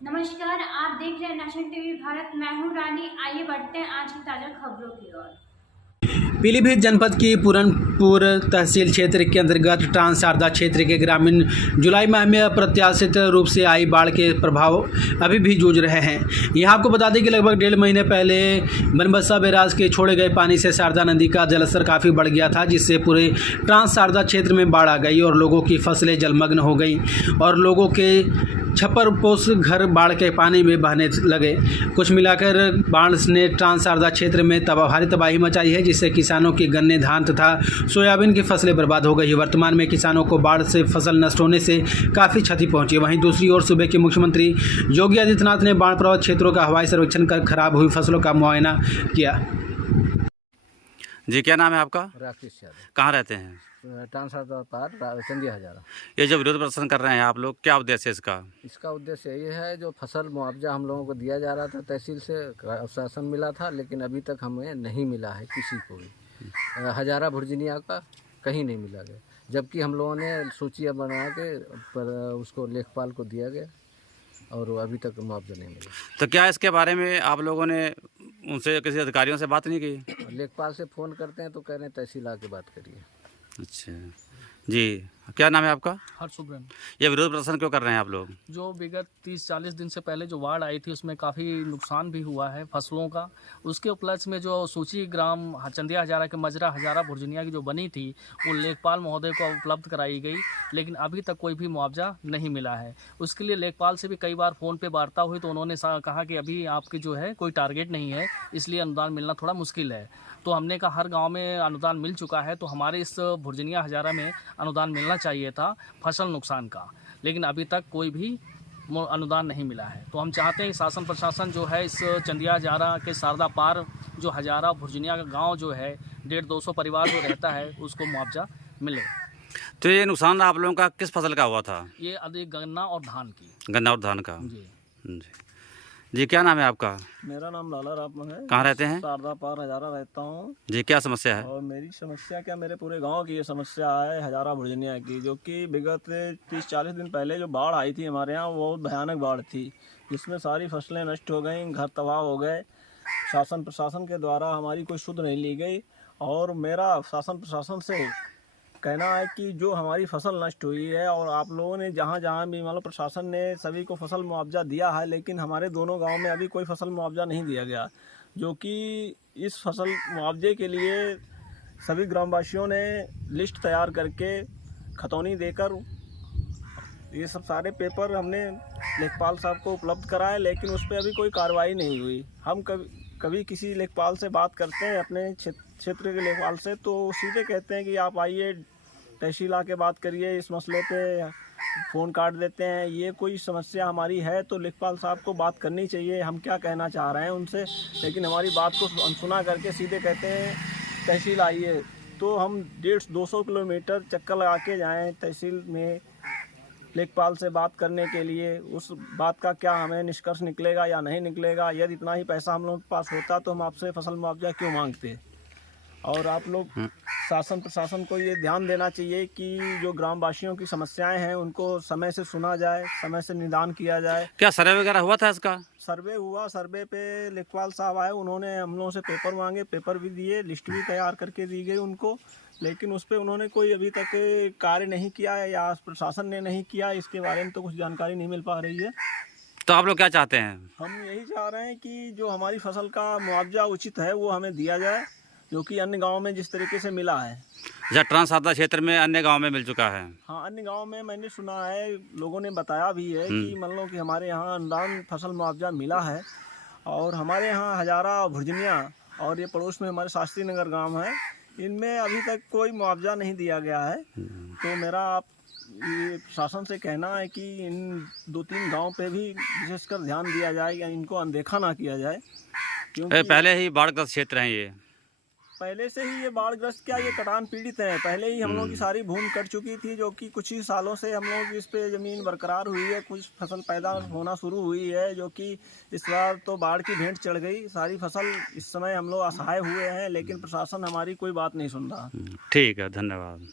नमस्कार, आप देख रहे हैं नेशनल टीवी भारत। मैं हूं रानी। आइए बढ़ते हैं आज की ताजा खबरों की ओर। पीलीभीत जनपद की पूरनपुर तहसील क्षेत्र के अंतर्गत ट्रांस शारदा क्षेत्र के ग्रामीण जुलाई माह में अप्रत्याशित रूप से आई बाढ़ के प्रभाव अभी भी जूझ रहे हैं। यहाँ आपको बता दें कि लगभग 1.5 महीने पहले बनबसा बैराज के छोड़े गए पानी से शारदा नदी का जलस्तर काफ़ी बढ़ गया था, जिससे पूरे ट्रांस शारदा क्षेत्र में बाढ़ आ गई और लोगों की फसलें जलमग्न हो गई और लोगों के छप्पर पोस घर बाढ़ के पानी में बहने लगे। कुछ मिलाकर बाढ़ ने ट्रांस शारदा क्षेत्र में भारी तबाही मचाई है, जिससे किसानों की गन्ने, धान तथा सोयाबीन की फसलें बर्बाद हो गई। वर्तमान में किसानों को बाढ़ से फसल नष्ट होने से काफ़ी क्षति पहुंची। वहीं दूसरी ओर सूबे के मुख्यमंत्री योगी आदित्यनाथ ने बाढ़ प्रभावित क्षेत्रों का हवाई सर्वेक्षण कर खराब हुई फसलों का मुआयना किया। जी, क्या नाम है आपका? राकेश यादव। कहाँ रहते हैं? ट्रांस शारदा पार चंदिया हजारा। ये जो विरोध प्रदर्शन कर रहे हैं आप लोग, क्या उद्देश्य है इसका? इसका उद्देश्य ये है, जो फसल मुआवजा हम लोगों को दिया जा रहा था तहसील से, शासन मिला था, लेकिन अभी तक हमें नहीं मिला है किसी को भी। हजारा भुर्जनिया का कहीं नहीं मिला गया, जबकि हम लोगों ने सूचियाँ बना के पर उसको लेखपाल को दिया गया और अभी तक मुआवजा नहीं मिला। तो क्या इसके बारे में आप लोगों ने उनसे किसी अधिकारियों से बात नहीं की? लेखपाल से फ़ोन करते हैं तो कह रहे हैं तहसील आके बात करिए। अच्छा जी, क्या नाम है आपका? हर्षुभ्रन। ये विरोध प्रदर्शन क्यों कर रहे हैं आप लोग? जो विगत 30-40 दिन से पहले जो बाढ़ आई थी उसमें काफ़ी नुकसान भी हुआ है फसलों का। उसके उपलक्ष्य में जो सूची ग्राम चंदिया हजारा के मजरा हजारा भुर्जनिया की जो बनी थी वो लेखपाल महोदय को उपलब्ध कराई गई, लेकिन अभी तक कोई भी मुआवजा नहीं मिला है। उसके लिए लेखपाल से भी कई बार फ़ोन पर वार्ता हुई तो उन्होंने कहा कि अभी आपकी जो है कोई टारगेट नहीं है, इसलिए अनुदान मिलना थोड़ा मुश्किल है। तो हमने कहा हर गाँव में अनुदान मिल चुका है, तो हमारे इस भुर्जनिया हजारा में अनुदान मिलना चाहिए था फसल नुकसान का, लेकिन अभी तक कोई भी अनुदान नहीं मिला है। तो हम चाहते हैं कि शासन प्रशासन जो है इस चंदिया हजारा के शारदा पार जो हजारा भुर्जनिया का गांव जो है 150-200 परिवार जो रहता है उसको मुआवजा मिले। तो ये नुकसान आप लोगों का किस फसल का हुआ था? ये अधिक गन्ना और धान की। गन्ना और धान का। जी जी, क्या नाम है आपका? मेरा नाम लाला राम है। कहाँ रहते हैं? शारदा पार हजारा रहता हूँ। जी, क्या समस्या है? और मेरी समस्या क्या, मेरे पूरे गांव की ये समस्या है हजारा भुर्जनिया की, जो कि विगत 30-40 दिन पहले जो बाढ़ आई थी हमारे यहाँ, वो भयानक बाढ़ थी, जिसमें सारी फसलें नष्ट हो गई, घर तबाह हो गए। शासन प्रशासन के द्वारा हमारी कोई सुध नहीं ली गई और मेरा शासन प्रशासन से कहना है कि जो हमारी फसल नष्ट हुई है, और आप लोगों ने जहाँ जहाँ भी मतलब प्रशासन ने सभी को फसल मुआवजा दिया है, लेकिन हमारे दोनों गांव में अभी कोई फसल मुआवजा नहीं दिया गया, जो कि इस फसल मुआवजे के लिए सभी ग्रामवासियों ने लिस्ट तैयार करके खतौनी देकर ये सब सारे पेपर हमने लेखपाल साहब को उपलब्ध कराए, लेकिन उस पर अभी कोई कार्रवाई नहीं हुई। हम कभी किसी लेखपाल से बात करते हैं, अपने क्षेत्र के लेखपाल से, तो सीधे कहते हैं कि आप आइए तहसील आके बात करिए, इस मसले पे फ़ोन काट देते हैं। ये कोई समस्या हमारी है तो लेखपाल साहब को बात करनी चाहिए, हम क्या कहना चाह रहे हैं उनसे, लेकिन हमारी बात को अनसुना करके सीधे कहते हैं तहसील आइए। तो हम 150-200 किलोमीटर चक्कर लगा के जाएँ तहसील में लेखपाल से बात करने के लिए, उस बात का क्या हमें निष्कर्ष निकलेगा या नहीं निकलेगा। यदि इतना ही पैसा हम लोगों के पास होता तो हम आपसे फसल मुआवजा क्यों मांगते। और आप लोग शासन प्रशासन को ये ध्यान देना चाहिए कि जो ग्रामवासियों की समस्याएं हैं उनको समय से सुना जाए, समय से निदान किया जाए। क्या सर्वे वगैरह हुआ था इसका? सर्वे हुआ, सर्वे पे लेखपाल साहब आए, उन्होंने हम लोगों से पेपर मांगे, पेपर भी दिए, लिस्ट भी तैयार करके दी गई उनको, लेकिन उस पर उन्होंने कोई अभी तक कार्य नहीं किया है या प्रशासन ने नहीं किया। इसके बारे में तो कुछ जानकारी नहीं मिल पा रही है। तो आप लोग क्या चाहते हैं? हम यही चाह रहे हैं कि जो हमारी फसल का मुआवजा उचित है वो हमें दिया जाए, जो कि अन्य गाँव में जिस तरीके से मिला है। या ट्रांस शारदा क्षेत्र में अन्य गाँव में मिल चुका है? हाँ, अन्य गाँव में मैंने सुना है, लोगों ने बताया भी है कि मान लो कि हमारे यहाँ अनुदान फसल मुआवजा मिला है, और हमारे यहाँ हजारा और भुर्जनिया और ये पड़ोस में हमारे शास्त्री नगर गांव है, इनमें अभी तक कोई मुआवजा नहीं दिया गया है। तो मेरा ये प्रशासन से कहना है कि इन 2-3 गांव पे भी विशेषकर ध्यान दिया जाए या इनको अनदेखा ना किया जाए, क्योंकि पहले ही बाढ़ग्रस्त क्षेत्र हैं ये। पहले से ही ये बाढ़ग्रस्त क्या, ये कटान पीड़ित हैं। पहले ही हम लोगों की सारी भूमि कट चुकी थी, जो कि कुछ ही सालों से हम लोगों की इस पे ज़मीन बरकरार हुई है, कुछ फसल पैदा होना शुरू हुई है, जो कि इस बार तो बाढ़ की भेंट चढ़ गई सारी फसल। इस समय हम लोग असहाय हुए हैं, लेकिन प्रशासन हमारी कोई बात नहीं सुन रहा। ठीक है, धन्यवाद।